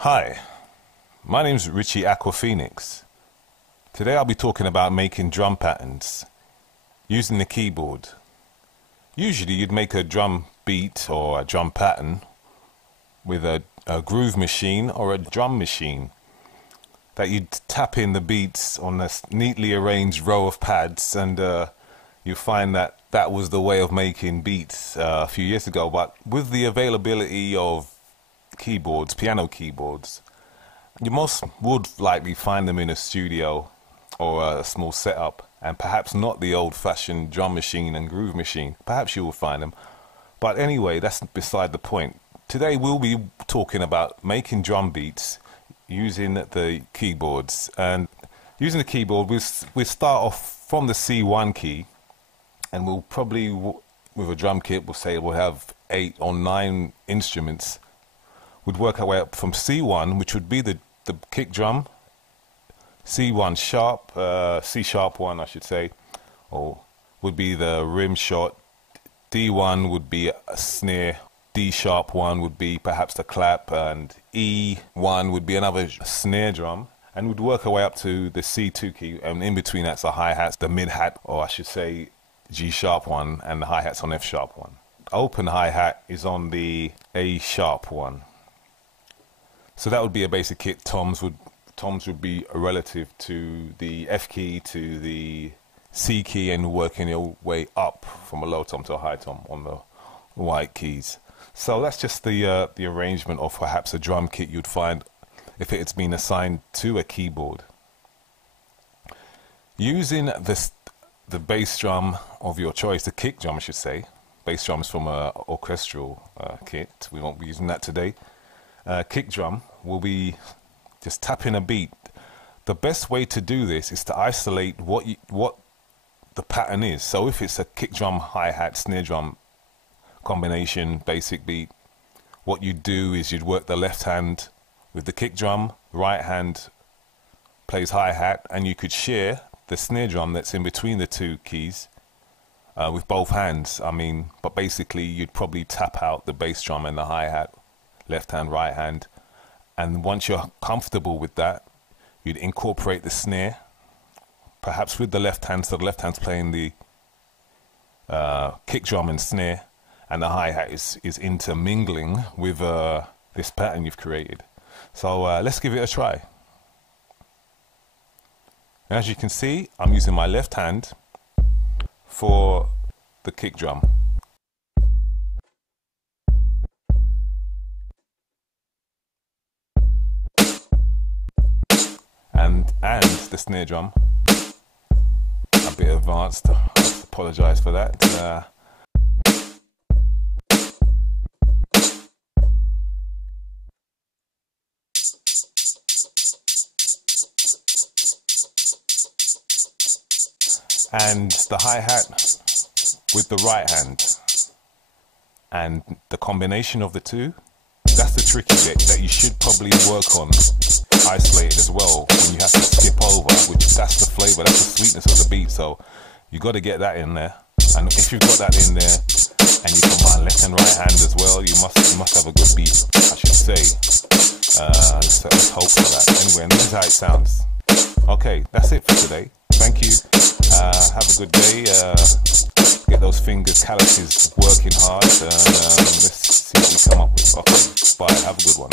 Hi, my name's Richie Aquaphoenix. Today I'll be talking about making drum patterns using the keyboard. Usually you'd make a drum beat or a drum pattern with a groove machine or a drum machine that you'd tap in the beats on a neatly arranged row of pads, and you find that that was the way of making beats a few years ago. But with the availability of keyboards, piano keyboards, you most would likely find them in a studio or a small setup, and perhaps not the old-fashioned drum machine and groove machine. Perhaps you will find them, but anyway, that's beside the point. Today we'll be talking about making drum beats using the keyboards. And using the keyboard, we'll start off from the C1 key, and we'll probably, with a drum kit, we'll say we'll have 8 or 9 instruments. We'd work our way up from C1, which would be the kick drum, C1 sharp, C sharp 1 I should say, or would be the rim shot, D1 would be a snare, D sharp 1 would be perhaps the clap, and E1 would be another snare drum, and we'd work our way up to the C2 key, and in between that's the hi-hats, the mid-hat, or I should say G sharp 1, and the hi-hats on F sharp 1. Open hi-hat is on the A sharp 1. So that would be a basic kit. Toms would be a relative to the F key to the C key, and working your way up from a low tom to a high tom on the white keys. So that's just the arrangement of perhaps a drum kit you'd find if it's been assigned to a keyboard. Using the bass drum of your choice, the kick drum I should say. Bass drums from an orchestral kit. We won't be using that today. Kick drum will be just tapping a beat. The best way to do this is to isolate what the pattern is. So if it's a kick drum, hi-hat, snare drum combination, basic beat, what you do is you'd work the left hand with the kick drum, right hand plays hi-hat, and you could share the snare drum that's in between the two keys with both hands. But basically you'd probably tap out the bass drum and the hi-hat, left hand, right hand, and once you're comfortable with that, you'd incorporate the snare, perhaps with the left hand, so the left hand's playing the kick drum and snare, and the hi-hat is intermingling with this pattern you've created. So let's give it a try. And as you can see, I'm using my left hand for the kick drum. And the snare drum, a bit advanced, I apologise for that. And the hi-hat with the right hand, and the combination of the two, that's the tricky bit that you should probably work on isolated as well when you have to skip over, which that's the flavour, that's the sweetness of the beat. So you got to get that in there, and if you've got that in there and you combine left and right hand as well, you must have a good beat, I should say. Let's hope for that. Anyway, and this is how it sounds. Okay, that's it for today. Thank you. Have a good day. Get those fingers calluses working hard. Let's see what we come up with. Okay, bye. Have a good one.